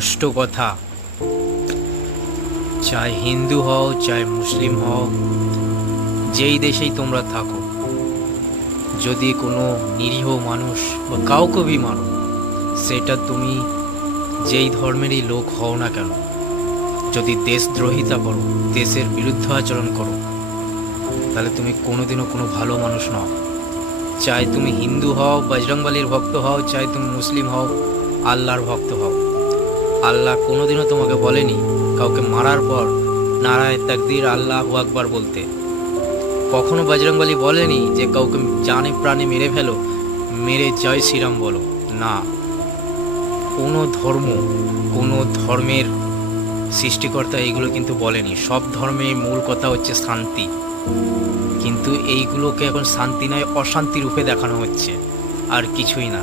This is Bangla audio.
স্পষ্ট কথা চাই হিন্দু হও, চাই মুসলিম হও, যেই দেশেই তোমরা থাকো। যদি কোনো নিরীহ মানুষ বা কাউকে বি মারো সেটা তুমি যেই ধর্মেরই লোক হও না কেন। যদি দেশদ্রোহিতা করো, দেশের বিরুদ্ধে আচরণ করো, তাহলে তুমি কোনোদিনও কোনো ভালো মানুষ নও। চাই তুমি হিন্দু হও, বজরংবলির ভক্ত হও, চাই তুমি মুসলিম হও, আল্লাহর ভক্ত হও। আল্লাহ কোনোদিনও তোমাকে বলেনি। কাউকে মারার পর নারায় তাকদির আল্লাহ আকবার বলতে। কখনো বজরংবলী বলেনি যে কাউকে জানে প্রাণে মেরে ফেলো, মেরে জয় শ্রীরাম বলো। না। কোনো ধর্ম, কোনো ধর্মের সৃষ্টিকর্তা এইগুলো কিন্তু বলেনি। সব ধর্মের মূল কথা হচ্ছে শান্তি। কিন্তু এইগুলোকে এখন শান্তি নয়, অশান্তি রূপে দেখানো হচ্ছে। আর কিছুই না।